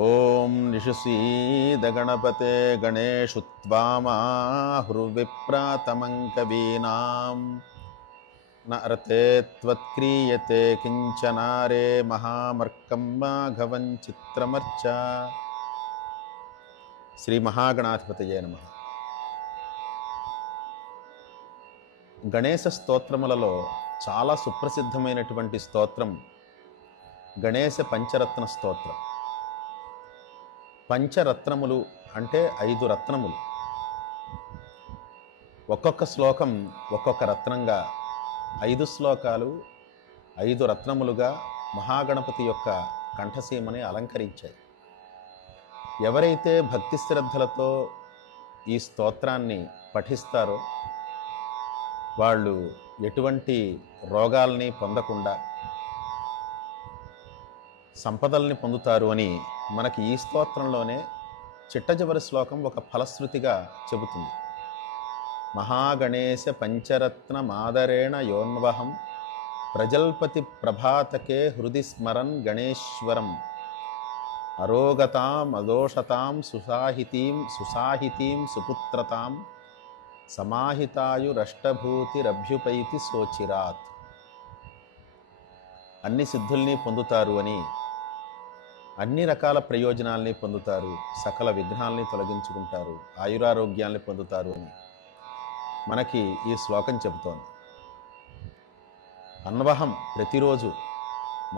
ఓం నిషుసీద గణపతే గణేషు త్వామాహుర్విప్రాతమం కవీనాం న అర్తే త్వత్క్రియతే కించనారే మహామర్కం మాఘవం చిత్రమర్చ. శ్రీ మహాగణాధిపతయే నమః. గణేశ స్తోత్రములలో చాలా సుప్రసిద్ధమైనటువంటి స్తోత్రం గణేశ పంచరత్న స్తోత్రం. పంచరత్నములు అంటే 5 రత్నములు. ఒక్కొక్క శ్లోకం ఒక్కొక్క రత్నంగా 5 శ్లోకాలు 5 రత్నములుగా మహాగణపతి యొక్క కంఠసీమని అలంకరించాయి. ఎవరైతే భక్తి శ్రద్ధలతో ఈ స్తోత్రాన్ని పఠిస్తారో వాళ్ళు ఎటువంటి రోగాల్ని పొందకుండా సంపదల్ని పొందుతారు అని మనకి ఈ స్తోత్రంలోనే చిట్టచివరి శ్లోకం ఒక ఫలశ్రుతిగా చెబుతుంది. మహాగణేశ పంచరత్న మాదరేణ యోన్వహం ప్రజల్పతి ప్రభాతకే హృది స్మరన్ గణేశ్వరం అరోగతాం అదోషతాం సుసాహితీం సుపుత్రతాం సమాహితాయురష్టభూతిరభ్యుపైతి సోచిరాత్. అన్ని సిద్ధుల్ని పొందుతారు అని, అన్ని రకాల ప్రయోజనాల్ని పొందుతారు, సకల విఘ్నాల్ని తొలగించుకుంటారు, ఆయురారోగ్యాల్ని పొందుతారు అని మనకి ఈ శ్లోకం చెబుతోంది. అన్వహం ప్రతిరోజు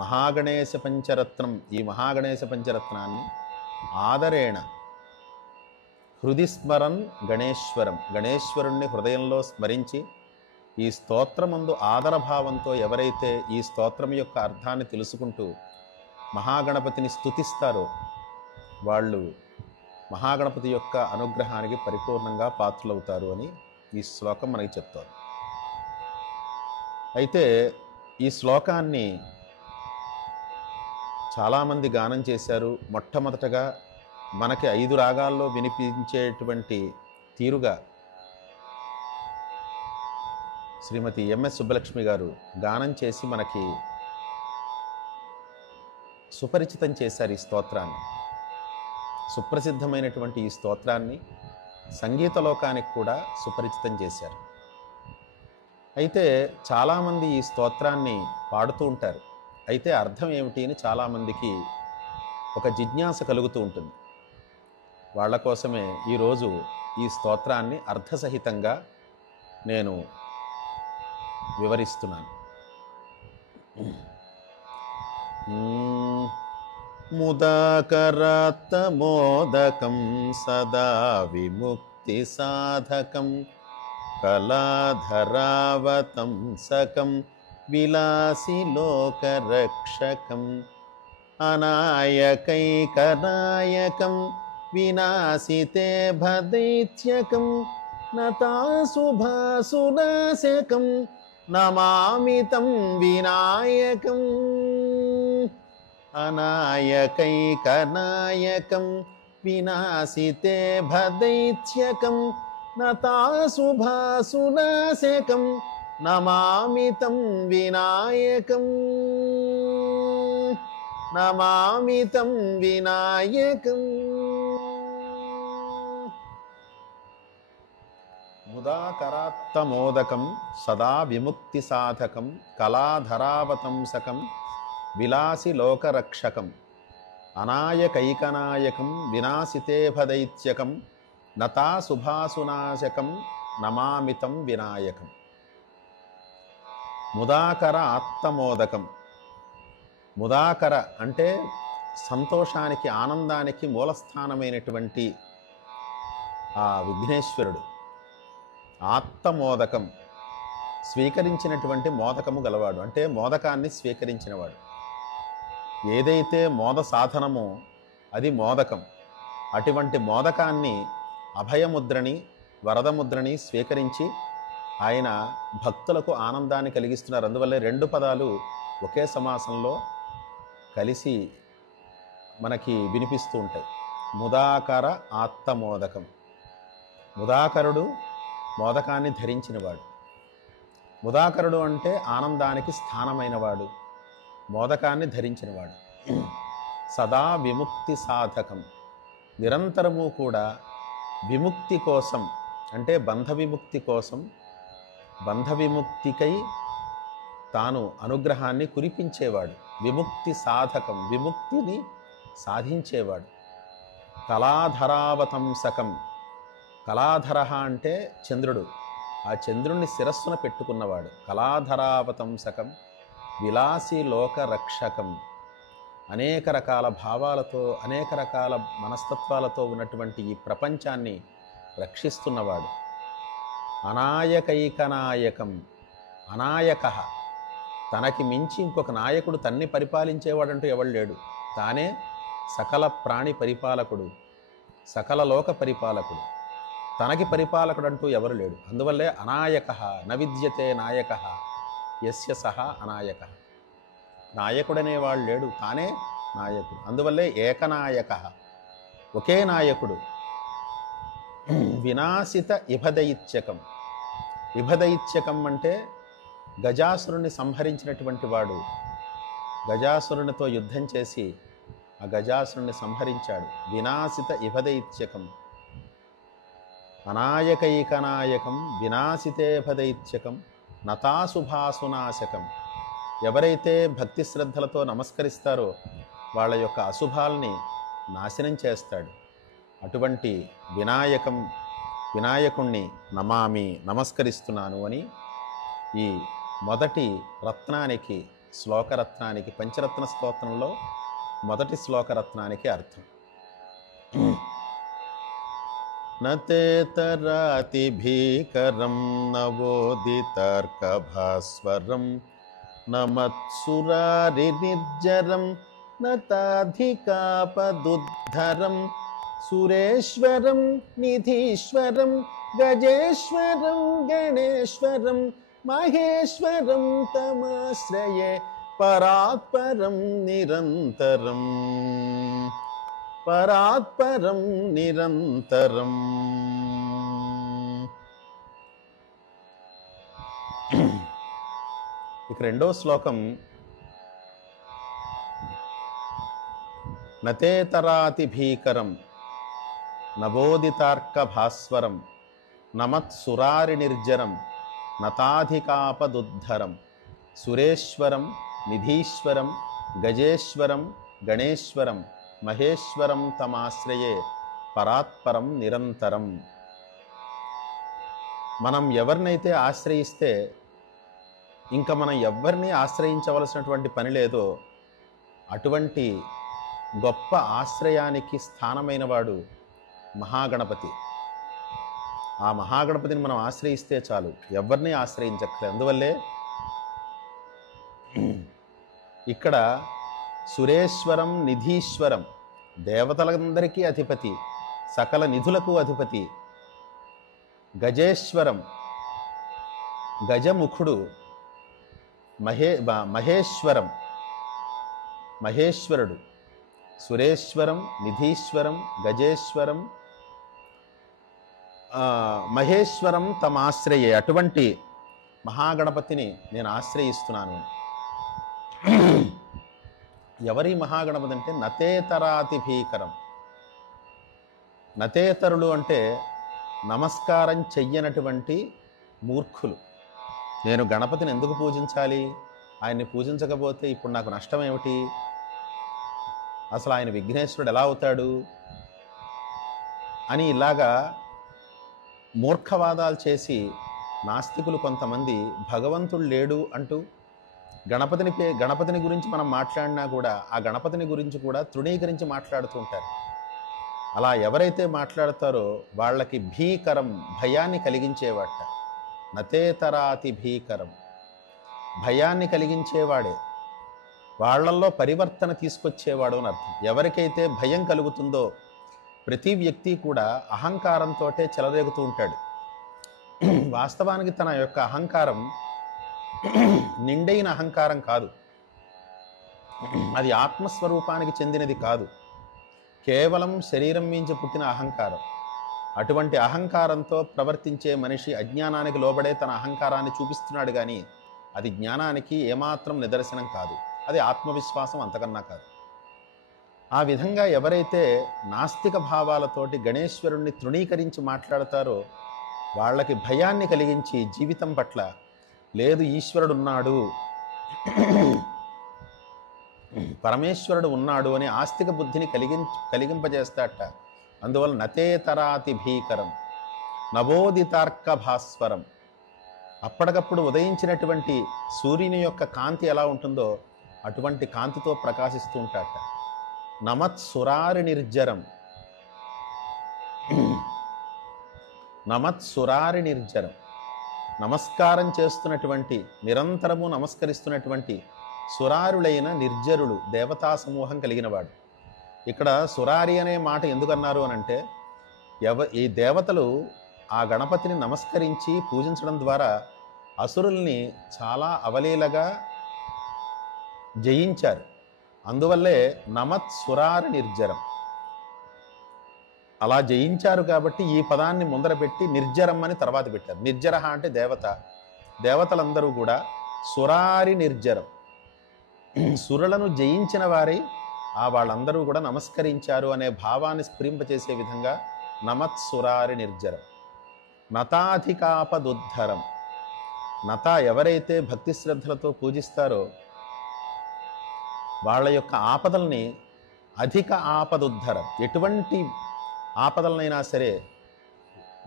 మహాగణేశ పంచరత్నం, ఈ మహాగణేశ పంచరత్నాన్ని ఆదరేణ హృది స్మరన్ గణేశ్వరం, గణేశ్వరుణ్ణి హృదయంలో స్మరించి ఈ స్తోత్రమందు ఆదరభావంతో ఎవరైతే ఈ స్తోత్రం యొక్క అర్థాన్ని తెలుసుకుంటూ మహాగణపతిని స్తుతిస్తారో వాళ్ళు మహాగణపతి యొక్క అనుగ్రహానికి పరిపూర్ణంగా పాత్రులవుతారు అని ఈ శ్లోకం మనకి చెప్తోంది. అయితే ఈ శ్లోకాన్ని చాలామంది గానం చేశారు. మొట్టమొదటగా మనకి 5 రాగాల్లో వినిపించేటువంటి తీరుగా శ్రీమతి ఎంఎస్ సుబ్బలక్ష్మి గారు గానం చేసి మనకి సుపరిచితం చేశారు. ఈ స్తోత్రాన్ని, సుప్రసిద్ధమైనటువంటి ఈ స్తోత్రాన్ని సంగీత లోకానికి కూడా సుపరిచితం చేశారు. అయితే చాలామంది ఈ స్తోత్రాన్ని పాడుతూ ఉంటారు. అయితే అర్థం ఏమిటి అని చాలామందికి ఒక జిజ్ఞాస కలుగుతూ ఉంటుంది. వాళ్ళ కోసమే ఈరోజు ఈ స్తోత్రాన్ని అర్థసహితంగా నేను వివరిస్తున్నాను. ముదాకరాత్తమోదకం సదా విముక్తి సాధకం కళాధరావతం సకం విలాసి లోకరక్షకం అనాయకైకనాయకం వినాశితే భదైత్యకం నతాశుభాసునాశకం నమామితం వినాయకం. అనాయకైకనాయకం వినాశితే భదైత్యకం నతాశుభాసునాశకం నమామితం వినాయకం. నమామితం వినాయకం. ముదాకరాత్తమోదకం సదా విముక్తి సాధకం కళాధరావతంసకం విలాసి లోకరక్షకం అనాయకైకనాయకం వినాశితే భదైత్యకం నతా శుభాసునాశకం నమామితం వినాయకం. ముదాకర ఆత్తమోదకం. ముదాకర అంటే సంతోషానికి, ఆనందానికి మూలస్థానమైనటువంటి ఆ విఘ్నేశ్వరుడు. ఆత్తమోదకం స్వీకరించినటువంటి మోదకము గలవాడు, అంటే మోదకాన్ని స్వీకరించినవాడు. ఏదైతే మోద సాధనమో అది మోదకం. అటువంటి మోదకాన్ని, అభయముద్రని, వరదముద్రని స్వీకరించి ఆయన భక్తులకు ఆనందాన్ని కలిగిస్తున్నారు. అందువల్ల 2 పదాలు ఒకే సమాసంలో కలిసి మనకి వినిపిస్తూ ఉంటాయి. ముదాకర ఆత్తమోదకం. ముదాకరుడు మోదకాన్ని ధరించినవాడు. ముదాకరుడు అంటే ఆనందానికి స్థానమైనవాడు, మోదకాన్ని ధరించినవాడు. సదా విముక్తి సాధకం. నిరంతరము కూడా విముక్తి కోసం, అంటే బంధ విముక్తి కోసం, బంధ విముక్తికై తాను అనుగ్రహాన్ని కురిపించేవాడు. విముక్తి సాధకం, విముక్తిని సాధించేవాడు. కళాధరావతంసకం. కళాధర అంటే చంద్రుడు. ఆ చంద్రుణ్ణి శిరస్సున పెట్టుకున్నవాడు. కళాధరావతంసకం విలాసి లోక రక్షకం. అనేక రకాల భావాలతో, అనేక రకాల మనస్తత్వాలతో ఉన్నటువంటి ఈ ప్రపంచాన్ని రక్షిస్తున్నవాడు. అనాయకైకనాయకం. అనాయక, తనకి మించి ఇంకొక నాయకుడు, తన్ని పరిపాలించేవాడంటూ ఎవడు లేడు. తానే సకల ప్రాణి పరిపాలకుడు, సకల లోక పరిపాలకుడు. తనకి పరిపాలకుడు అంటూ ఎవరు లేడు. అందువల్లే అనాయక న విద్యతే నాయక యస్య సహ అనాయక. నాయకుడనేవాడు లేడు, తానే నాయకుడు. అందువల్లే ఏకనాయక, ఒకే నాయకుడు. వినాశిత ఇభదైత్యకం. ఇభదైత్యకం అంటే గజాసురుని సంహరించినటువంటి వాడు. గజాసురునితో యుద్ధం చేసి ఆ గజాసురుని సంహరించాడు. వినాశిత ఇభదైత్యకం. అనాయకైకనాయకం వినాశితేభదైత్యకం నతాశుభాసునాశకం. ఎవరైతే భక్తి శ్రద్ధలతో నమస్కరిస్తారో వాళ్ళ యొక్క అశుభాల్ని నాశనం చేస్తాడు. అటువంటి వినాయకుణ్ణి నమామి, నమస్కరిస్తున్నాను అని ఈ మొదటి రత్నానికి, శ్లోకరత్నానికి, పంచరత్న స్తోత్రంలో మొదటి శ్లోకరత్నానికి అర్థం. నతేతరాతి భీకరం నవోదితార్కభాస్వరం నమత్సురారి నిర్జరం నతాధికాపదుద్ధరం సురేశ్వరం నిధీశ్వరం గజేశ్వరం గణేశ్వరం మహేశ్వరం తమాశ్రయే పరాత్పరం నిరంతరం. పరాత్పరం నిరంతరం. ఇక రెండో శ్లోకం. నతేతరాతి భీకరం నవోదితార్క భాస్వరం నమత్సురారి నిర్జరం నతాధికాపదుద్ధరం సురేశ్వరం నిధీశ్వరం గజేశ్వరం గణేశ్వరం మహేశ్వరం తమాశ్రయే పరాత్పరం నిరంతరం. మనం ఎవరినైతే ఆశ్రయిస్తే ఇంకా మనం ఎవరిని ఆశ్రయించవలసినటువంటి పని లేదో అటువంటి గొప్ప ఆశ్రయానికి స్థానమైన వాడు మహాగణపతి. ఆ మహాగణపతిని మనం ఆశ్రయిస్తే చాలు, ఎవరిని ఆశ్రయించక్కర్లేదు. అందువల్లే ఇక్కడ సురేశ్వరం నిధీశ్వరం, దేవతలందరికీ అధిపతి, సకల నిధులకు అధిపతి. గజేశ్వరం, గజముఖుడు. మహేశ్వరం, మహేశ్వరుడు. సురేశ్వరం, నిధీశ్వరం, గజేశ్వరం, మహేశ్వరం తమాశ్రయే. అటువంటి మహాగణపతిని నేను ఆశ్రయిస్తున్నాను. ఎవరి మహాగణపతి అంటే నతేతరాతి భీకరం. నతేతరులు అంటే నమస్కారం చెయ్యనటువంటి మూర్ఖులు. నేను గణపతిని ఎందుకు పూజించాలి, ఆయన్ని పూజించకపోతే ఇప్పుడు నాకు నష్టం ఏమిటి, అసలు ఆయన విఘ్నేశ్వరుడు ఎలా అవుతాడు అని ఇలాగా మూర్ఖవాదాలు చేసి నాస్తికులు కొంతమంది భగవంతుడు లేడు అంటూ గణపతిని గురించి మనం మాట్లాడినా కూడా ఆ గణపతిని గురించి కూడా తృణీకరించి మాట్లాడుతూ ఉంటారు. అలా ఎవరైతే మాట్లాడతారో వాళ్ళకి భీకరం, భయాన్ని కలిగించేవాట. నతేతరాతి భీకరం, భయాన్ని కలిగించేవాడే, వాళ్ళల్లో పరివర్తన తీసుకొచ్చేవాడు అని అర్థం. ఎవరికైతే భయం కలుగుతుందో ప్రతి వ్యక్తి కూడా అహంకారంతో చెలరేగుతూ ఉంటాడు. వాస్తవానికి తన యొక్క అహంకారం నిండైన అహంకారం కాదు, అది ఆత్మస్వరూపానికి చెందినది కాదు, కేవలం శరీరం మించి పుట్టిన అహంకారం. అటువంటి అహంకారంతో ప్రవర్తించే మనిషి అజ్ఞానానికి లోబడే తన అహంకారాన్ని చూపిస్తున్నాడు, కానీ అది జ్ఞానానికి ఏమాత్రం నిదర్శనం కాదు, అది ఆత్మవిశ్వాసం అంతకన్నా కాదు. ఆ విధంగా ఎవరైతే నాస్తిక భావాలతోటి గణేశ్వరుణ్ణి తృణీకరించి మాట్లాడతారో వాళ్ళకి భయాన్ని కలిగించి జీవితం పట్ల లేదు ఈశ్వరుడు ఉన్నాడు, పరమేశ్వరుడు ఉన్నాడు అని ఆస్తిక బుద్ధిని కలిగింపజేస్తాట. అందువల్ల నతేతరాతి భీకరం నవోదితార్క భాస్వరం. అప్పటికప్పుడు ఉదయించినటువంటి సూర్యుని యొక్క కాంతి ఎలా ఉంటుందో అటువంటి కాంతితో ప్రకాశిస్తూ ఉంటాట. నమత్సురారి నిర్జరం, నమత్సురారి నిర్జరం, నమస్కారం చేస్తున్నటువంటి నిరంతరము నమస్కరిస్తున్నటువంటి సురారులైన నిర్జరుడు దేవతా సమూహం కలిగినవాడు. ఇక్కడ సురారి అనే మాట ఎందుకన్నారు అనంటే ఈ దేవతలు ఆ గణపతిని నమస్కరించి పూజించడం ద్వారా అసురుల్ని చాలా అవలీలగా జయించారు. అందువల్లే నమత్సురారి నిర్జరం. అలా జయించారు కాబట్టి ఈ పదాన్ని ముందర పెట్టి నిర్జరం అని తర్వాత పెట్టారు. నిర్జర అంటే దేవత, దేవతలందరూ కూడా సురారి నిర్జరం, సురులను జయించిన వారై వాళ్ళందరూ కూడా నమస్కరించారు అనే భావాన్ని స్ఫురింపచేసే విధంగా నమత్సురారి నిర్జరం. నతాధికాపదుద్ధరం, నత ఎవరైతే భక్తి శ్రద్ధలతో పూజిస్తారో వాళ్ళ యొక్క ఆపదల్ని అధిక ఆపదుద్ధరం, ఎటువంటి ఆపదలనైనా సరే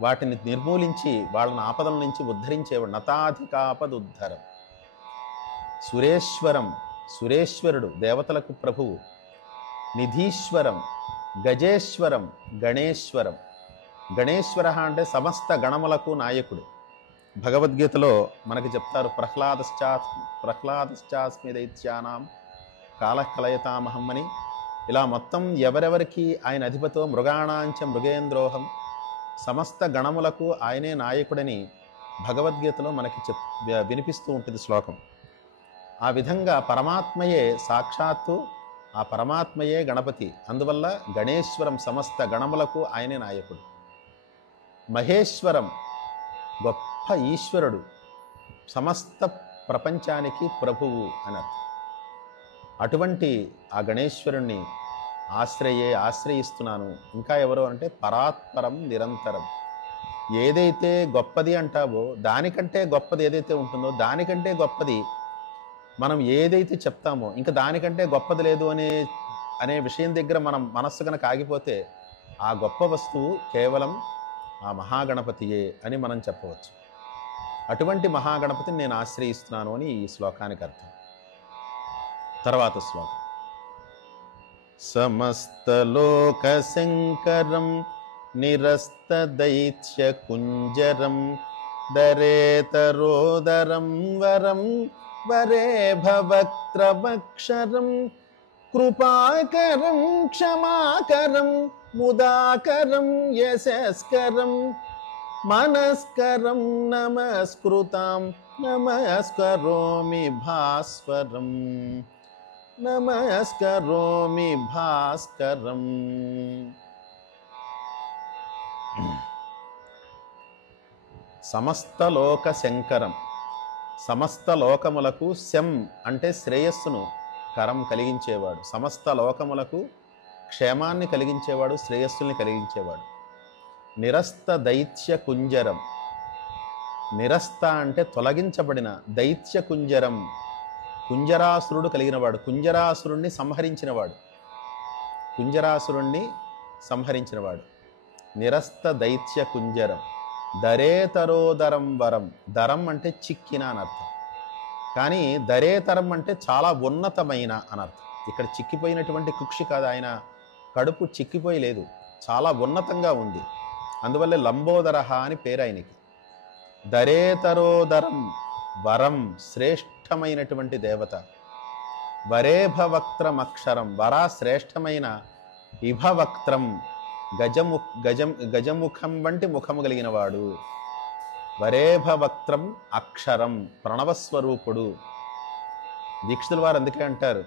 వాటిని నిర్మూలించి వాళ్ళని ఆపదల నుంచి ఉద్ధరించేవాడు. నతాధికాపదుద్ధరం. సురేశ్వరం, సురేశ్వరుడు దేవతలకు ప్రభువు. నిధీశ్వరం, గజేశ్వరం, గణేశ్వరం. గణేశ్వర అంటే సమస్త గణములకు నాయకుడు. భగవద్గీతలో మనకి చెప్తారు, ప్రహ్లాదశ్చాస్మి దైత్యానాం కాలకలయతామహం అని. ఇలా మొత్తం ఎవరెవరికి ఆయన అధిపతో మృగాణాంచ మృగేంద్రోహం, సమస్త గణములకు ఆయనే నాయకుడని భగవద్గీతలో మనకి వినిపిస్తూ ఉంటుంది శ్లోకం. ఆ విధంగా పరమాత్మయే సాక్షాత్తు, ఆ పరమాత్మయే గణపతి. అందువల్ల గణేశ్వరం సమస్త గణములకు ఆయనే నాయకుడు. మహేశ్వరం గొప్ప ఈశ్వరుడు, సమస్త ప్రపంచానికి ప్రభువు అని అర్థం. అటువంటి ఆ గణేశ్వరుణ్ణి ఆశ్రయిస్తున్నాను. ఇంకా ఎవరు అంటే పరాత్పరం నిరంతరం. ఏదైతే గొప్పది అంటావో దానికంటే గొప్పది ఏదైతే ఉంటుందో దానికంటే గొప్పది మనం ఏదైతే చెప్తామో ఇంకా దానికంటే గొప్పది లేదు అనే విషయం దగ్గర మనం మనస్సు కనుక ఆగిపోతే ఆ గొప్ప వస్తువు కేవలం ఆ మహాగణపతియే అని మనం చెప్పవచ్చు. అటువంటి మహాగణపతిని నేను ఆశ్రయిస్తున్నాను అని ఈ శ్లోకానికి అర్థం. తర్వాత శ్లోకం. సమస్తలోక శంకరం నిరస్త దైత్య కుంజరం దరేతరోదరం వరం వరేభవక్త్రవక్షరం కృపాకరం క్షమాకరం ముదాకరం యశస్కరం మనస్కరం నమస్కృతాం నమస్కరోమి భాస్వరం నమస్కరోమి భాస్కరం. సమస్త లోక శంకరం, సమస్త లోకములకు శం అంటే శ్రేయస్సును కరం కలిగించేవాడు, సమస్త లోకములకు క్షేమాన్ని కలిగించేవాడు, శ్రేయస్సుల్ని కలిగించేవాడు. నిరస్త దైత్య కుంజరం, నిరస్త అంటే తొలగించబడిన, దైత్య కుంజరం కుంజరాసురుడు కలిగినవాడు, కుంజరాసురుణ్ణి సంహరించినవాడు, కుంజరాసురుణ్ణి సంహరించినవాడు. నిరస్త దైత్య కుంజరం దరేతరోదరం వరం. దరం అంటే చిక్కిన అనర్థం, కానీ దరేతరం అంటే చాలా ఉన్నతమైన అనర్థం. ఇక్కడ చిక్కిపోయినటువంటి కుక్షి కాదు, ఆయన కడుపు చిక్కిపోయి లేదు, చాలా ఉన్నతంగా ఉంది. అందువల్ల లంబోదరహ అని పేరు ఆయనకి. దరేతరోదరం వరం శ్రేష్టమైనటువంటి దేవత. వరేభవక్త్రం అక్షరం, వరా శ్రేష్టమైన ఇభవక్త్రం గజముఖం వంటి ముఖము కలిగిన వాడు. వరేభవక్త్రం అక్షరం ప్రణవస్వరూపుడు. దీక్షితుల వారు అందుకే అంటారు,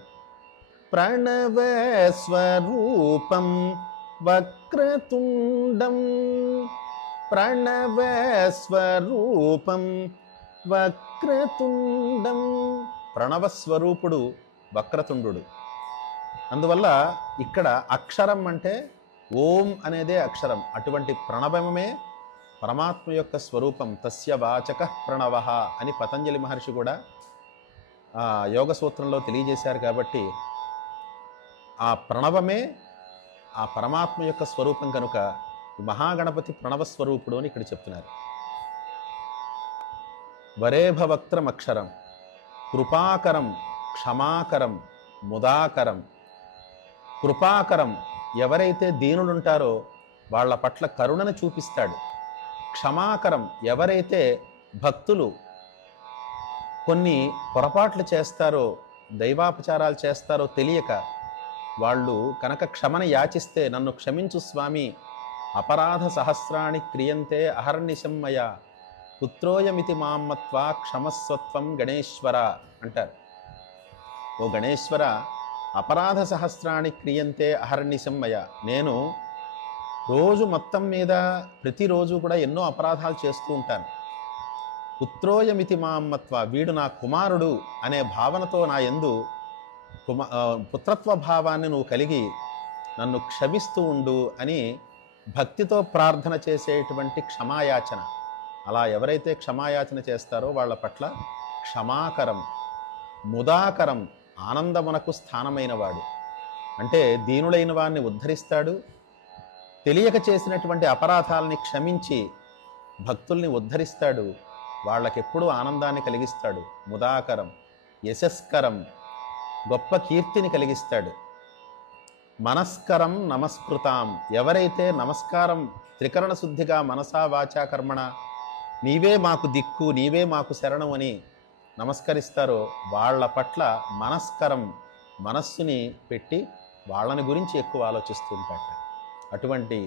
ప్రణవస్వరూపం వక్రతుండం, ప్రణవస్వరూపం వక్రతుండం. ప్రణవస్వరూపుడు వక్రతుండు. అందువల్ల ఇక్కడ అక్షరం అంటే ఓం అనేదే అక్షరం. అటువంటి ప్రణవమే పరమాత్మ యొక్క స్వరూపం. తస్య వాచక ప్రణవ అని పతంజలి మహర్షి కూడా యోగ సూత్రంలో తెలియజేశారు. కాబట్టి ఆ ప్రణవమే ఆ పరమాత్మ యొక్క స్వరూపం కనుక మహాగణపతి ప్రణవ స్వరూపుడు అని ఇక్కడ చెప్తున్నారు. వరేభవక్త్రం అక్షరం కృపాకరం క్షమాకరం ముదాకరం. కృపాకరం ఎవరైతే దీనులుంటారో వాళ్ళ పట్ల కరుణను చూపిస్తాడు. క్షమాకరం ఎవరైతే భక్తులు కొన్ని పొరపాట్లు చేస్తారో, దైవాపచారాలు చేస్తారో తెలియక వాళ్ళు కనుక క్షమను యాచిస్తే, నన్ను క్షమించు స్వామి, అపరాధ సహస్రాణి క్రియంతే అహర్నిశం మయా పుత్రోయమితి మామ్మత్వా క్షమస్వత్వం గణేశ్వర అంటారు. ఓ గణేశ్వర, అపరాధ సహస్రాణి క్రియంతే అహర్నిశం మయా, నేను రోజు మొత్తం మీద ప్రతిరోజు కూడా ఎన్నో అపరాధాలు చేస్తూ ఉంటాను. పుత్రోయమితి మామ్మత్వ, వీడు నా కుమారుడు అనే భావనతో నా యందు పుత్రత్వ భావాన్ని నువ్వు కలిగి నన్ను క్షమిస్తూ ఉండు అని భక్తితో ప్రార్థన చేసేటువంటి క్షమాయాచన. అలా ఎవరైతే క్షమాయాచన చేస్తారో వాళ్ళ పట్ల క్షమాకరం ముదాకరం, ఆనందమునకు స్థానమైన వాడు. అంటే దీనులైన వారిని ఉద్ధరిస్తాడు, తెలియక చేసినటువంటి అపరాధాలని క్షమించి భక్తుల్ని ఉద్ధరిస్తాడు, వాళ్ళకెప్పుడూ ఆనందాన్ని కలిగిస్తాడు. ముదాకరం యశస్కరం, గొప్ప కీర్తిని కలిగిస్తాడు. మనస్కరం నమస్కృతాం, ఎవరైతే నమస్కారం త్రికరణ శుద్ధిగా మనసా వాచా కర్మణ నీవే మాకు దిక్కు, నీవే మాకు శరణం అని నమస్కరిస్తారో వాళ్ళ పట్ల మనస్కరం, మనస్సుని పెట్టి వాళ్ళని గురించి ఎక్కువ ఆలోచిస్తూ ఉంటాట. అటువంటి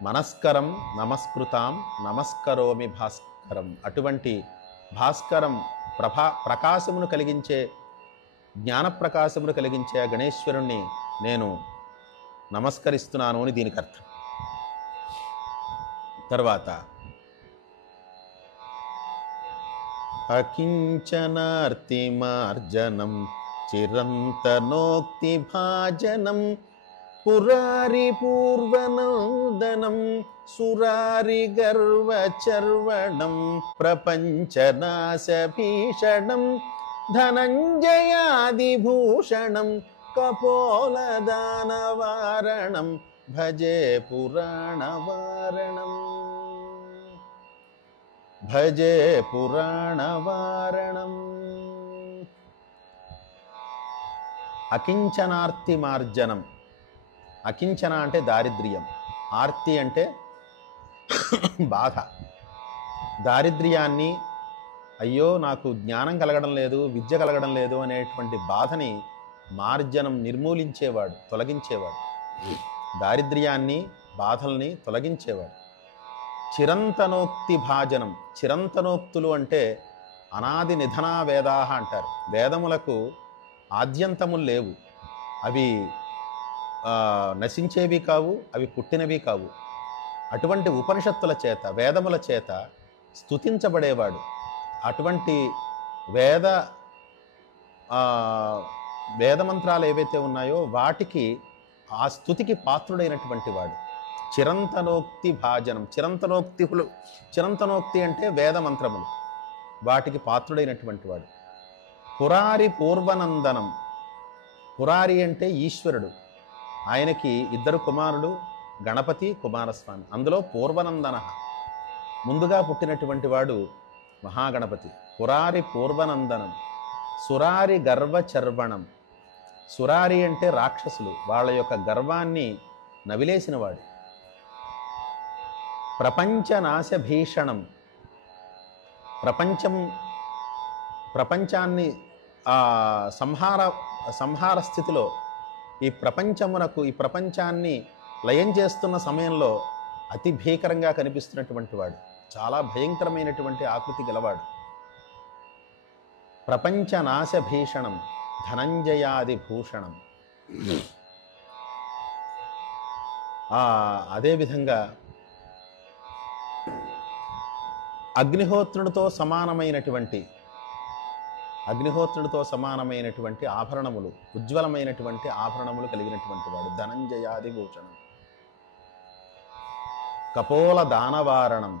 మనస్కరం నమస్కృతాం నమస్కరోమి భాస్కరం, అటువంటి భాస్కరం ప్రకాశమును కలిగించే, జ్ఞానప్రకాశమును కలిగించే గణేశ్వరుణ్ణి నేను నమస్కరిస్తున్నాను అని దీనికి అర్థం. తర్వాత అకించనార్తిమార్జనం చిరంతనోక్తి భాజనం పురారి పూర్వనందనం సురారి గర్వచర్వణం ప్రపంచనాశభీషణం ధనంజయాదిభూషణం కపోలదానవారణం భజే పురాణవారణం భజే పురాణవారణం. అకించనార్తి మార్జనం. అకించన అంటే దారిద్ర్యం, ఆర్తి అంటే బాధ. దారిద్ర్యాన్ని, అయ్యో నాకు జ్ఞానం కలగడం లేదు, విద్య కలగడం లేదు అనేటువంటి బాధని మార్జనం, నిర్మూలించేవాడు, తొలగించేవాడు. దారిద్ర్యాన్ని, బాధల్ని తొలగించేవాడు. చిరంతనోక్తి భాజనం. చిరంతనోక్తులు అంటే అనాది నిధనా వేదాహ అంటారు. వేదములకు ఆద్యంతములు లేవు, అవి నశించేవి కావు, అవి పుట్టినవి కావు. అటువంటి ఉపనిషత్తుల చేత, వేదముల చేత స్తుతించబడేవాడు. అటువంటి వేదమంత్రాలు ఏవైతే ఉన్నాయో వాటికి, ఆ స్తుతికి పాత్రుడైనటువంటి వాడు. చిరంతనోక్తి భాజనం. చిరంతనోక్తి అంటే వేదమంత్రములు, వాటికి పాత్రుడైనటువంటి వాడు. పురారి పూర్వనందనం. పురారి అంటే ఈశ్వరుడు, ఆయనకి ఇద్దరు కుమారుడు, గణపతి కుమారస్వామి. అందులో పూర్వనందన, ముందుగా పుట్టినటువంటి వాడు మహాగణపతి. పురారి పూర్వనందనం సురారి గర్వచర్వణం. సురారి అంటే రాక్షసులు, వాళ్ళ యొక్క గర్వాన్ని నవిలేసినవాడు. ప్రపంచనాశ భీషణం. ప్రపంచాన్ని సంహార స్థితిలో ఈ ప్రపంచాన్ని లయం చేస్తున్న సమయంలో అతి భీకరంగా కనిపిస్తున్నటువంటి వాడు, చాలా భయంకరమైనటువంటి ఆకృతి గలవాడు. ప్రపంచనాశ భీషణం ధనంజయాది భూషణం. అదేవిధంగా అగ్నిహోత్రునితో సమానమైనటువంటి, అగ్నిహోత్రుడితో సమానమైనటువంటి ఆభరణములు, ఉజ్వలమైనటువంటి ఆభరణములు కలిగినటువంటి వాడు. ధనంజయాది భూషణం. కపోల దానవారణం.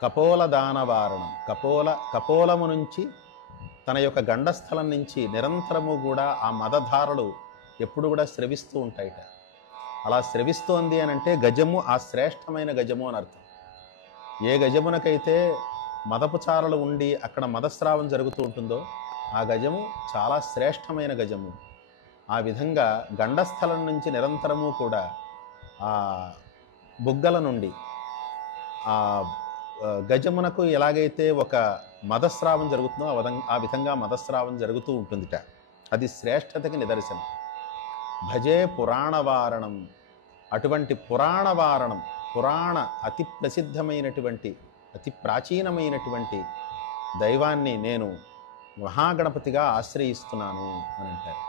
కపోల దానవారణం. కపోలము నుంచి, తన యొక్క గండస్థలం నుంచి నిరంతరము కూడా ఆ మదధారలు ఎప్పుడు కూడా స్రవిస్తూ ఉంటాయిట. అలా స్రవిస్తోంది అని అంటే గజము ఆ శ్రేష్టమైన గజము అని అర్థం. ఏ గజమునకైతే మదపు చారలు ఉండి అక్కడ మదస్రావం జరుగుతూ ఉంటుందో ఆ గజము చాలా శ్రేష్టమైన గజము. ఆ విధంగా గండస్థలం నుంచి నిరంతరము కూడా ఆ బుగ్గల నుండి ఆ గజమునకు ఎలాగైతే ఒక మదస్రావం జరుగుతుందో ఆ విధంగా మదస్రావం జరుగుతూ ఉంటుందిట. అది శ్రేష్టతకి నిదర్శనం. భజే పురాణవారణం. అటువంటి పురాణవారణం, పురాణ అతి ప్రసిద్ధమైనటువంటి అతి ప్రాచీనమైనటువంటి దైవాన్ని నేను మహాగణపతిగా ఆశ్రయిస్తున్నాను అని అంటారు.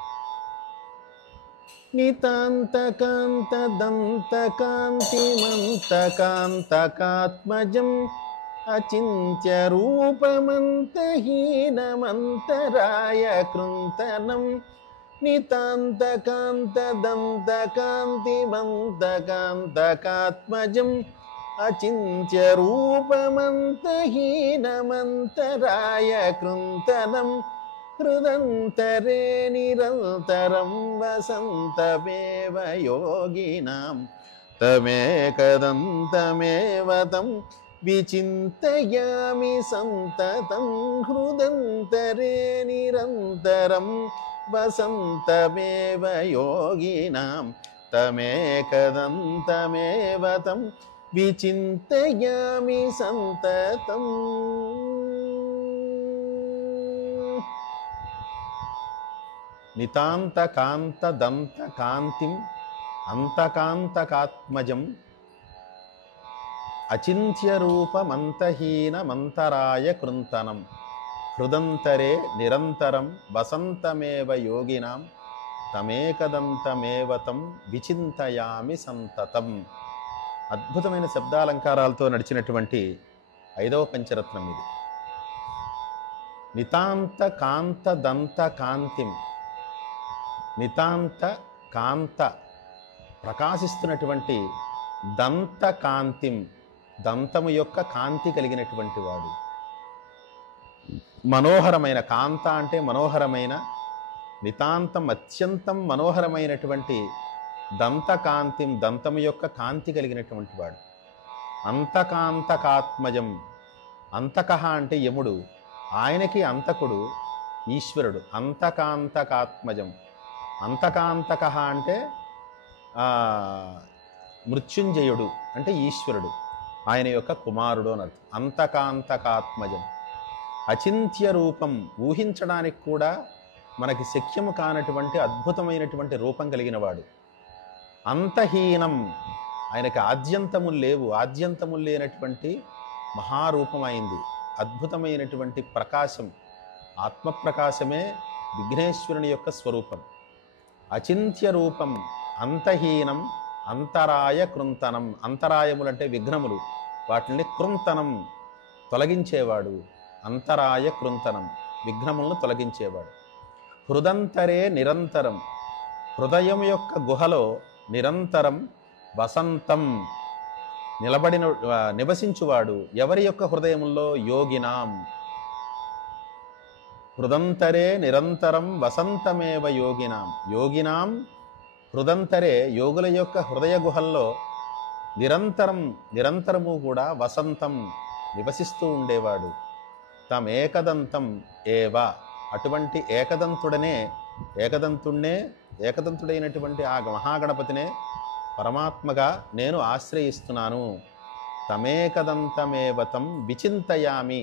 నితాంతకాంత దంతకాంతిమంతకాంతకాత్మజం అచింత్య రూపమంతహీనమంతరాయ కృంతనం. నితాంతకాంత దంతకాంతిమంతకాంతకాత్మజం అచింత్య రూపమంతహీనమంతరాయ కృంతనం. హృదంతరే నిరంతరం వసంతమేవ యోగినాం తమేకదంతమేవ తం విచింతయామి సంతతం. హృదంతరే నిరంతరం వసంతమేవ యోగినాం తమేకదంతమేవ తం విచింతయామి సంతతం. నితాంతకాంత దంతకాంతిం అంతకాంతకాత్మజం అచింత్యరూపమంతహీనమంతరాయ కృంతనం. హృదంతరే నిరంతరం వసంతమేవ యోగినాం తమేకదంతమేవ తం విచింతయామి సంతతం. అద్భుతమైన శబ్దాలంకారాలతో నడిచినటువంటి 5వ పంచరత్నం ఇది. నితాంత కాంత దంత కాంతిం. నితాంత కాంత ప్రకాశిస్తున్నటువంటి దంత కాంతిం, దంతము యొక్క కాంతి కలిగినటువంటి వాడు. మనోహరమైన, కాంత అంటే మనోహరమైన, నితాంతం అత్యంతం మనోహరమైనటువంటి దంతకాంతిం, దంతము యొక్క కాంతి కలిగినటువంటి వాడు. అంతకాంతకాత్మజం. అంతకః అంటే యముడు, ఆయనకి అంతకుడు ఈశ్వరుడు. అంతకాంతకాత్మజం. అంతకాంతకః అంటే మృత్యుంజయుడు అంటే ఈశ్వరుడు, ఆయన యొక్క కుమారుడు అని అర్థం. అంతకాంతకాత్మజం. అచింత్య రూపం, ఊహించడానికి కూడా మనకి శక్యము కానటువంటి అద్భుతమైనటువంటి రూపం కలిగిన వాడు. అంతహీనం, ఆయనకి ఆద్యంతములు లేవు, ఆద్యంతములు లేనటువంటి మహారూపం అయింది. అద్భుతమైనటువంటి ప్రకాశం, ఆత్మప్రకాశమే విఘ్నేశ్వరుని యొక్క స్వరూపం. అచింత్య రూపం, అంతహీనం, అంతరాయ కృంతనం. అంతరాయములంటే విఘ్నములు, వాటిని కృంతనం తొలగించేవాడు. అంతరాయ కృంతనం, విఘ్నములను తొలగించేవాడు. హృదంతరే నిరంతరం, హృదయం యొక్క గుహలో నిరంతరం వసంతం నివసించువాడు. ఎవరి యొక్క హృదయముల్లో? యోగినాం. హృదంతరే నిరంతరం వసంతమేవ యోగినాం. యోగినాం హృదంతరే, యోగుల యొక్క హృదయ గుహల్లో నిరంతరము కూడా వసంతం నివసిస్తూ ఉండేవాడు. తమేకదంతం ఏవ, అటువంటి ఏకదంతుడైనటువంటి ఆ మహాగణపతినే పరమాత్మగా నేను ఆశ్రయిస్తున్నాను. తమేకదంతమేవ తం విచింతయామి,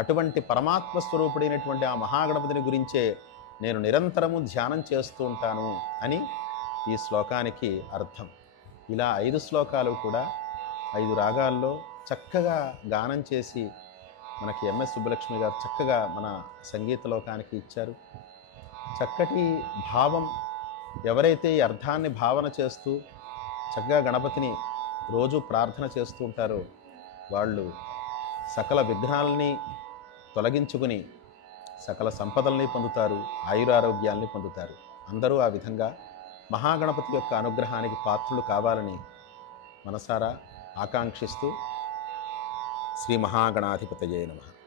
అటువంటి పరమాత్మ స్వరూపుడైనటువంటి ఆ మహాగణపతిని గురించే నేను నిరంతరము ధ్యానం చేస్తూ ఉంటాను అని ఈ శ్లోకానికి అర్థం. ఇలా 5 శ్లోకాలు కూడా 5 రాగాల్లో చక్కగా గానం చేసి మనకి ఎంఎస్ సుబ్బలక్ష్మి గారు చక్కగా మన సంగీత లోకానికి ఇచ్చారు. చక్కటి భావం, ఎవరైతే ఈ అర్థాన్ని భావన చేస్తూ చక్కగా గణపతిని రోజు ప్రార్థన చేస్తూ ఉంటారో వాళ్ళు సకల విఘ్నాలని తొలగించుకుని సకల సంపదల్ని పొందుతారు, ఆయురారోగ్యాల్ని పొందుతారు. అందరూ ఆ విధంగా మహాగణపతి యొక్క అనుగ్రహానికి పాత్రులు కావాలని మనసారా ఆకాంక్షిస్తూ శ్రీ మహాగణాధిపతయే నమః.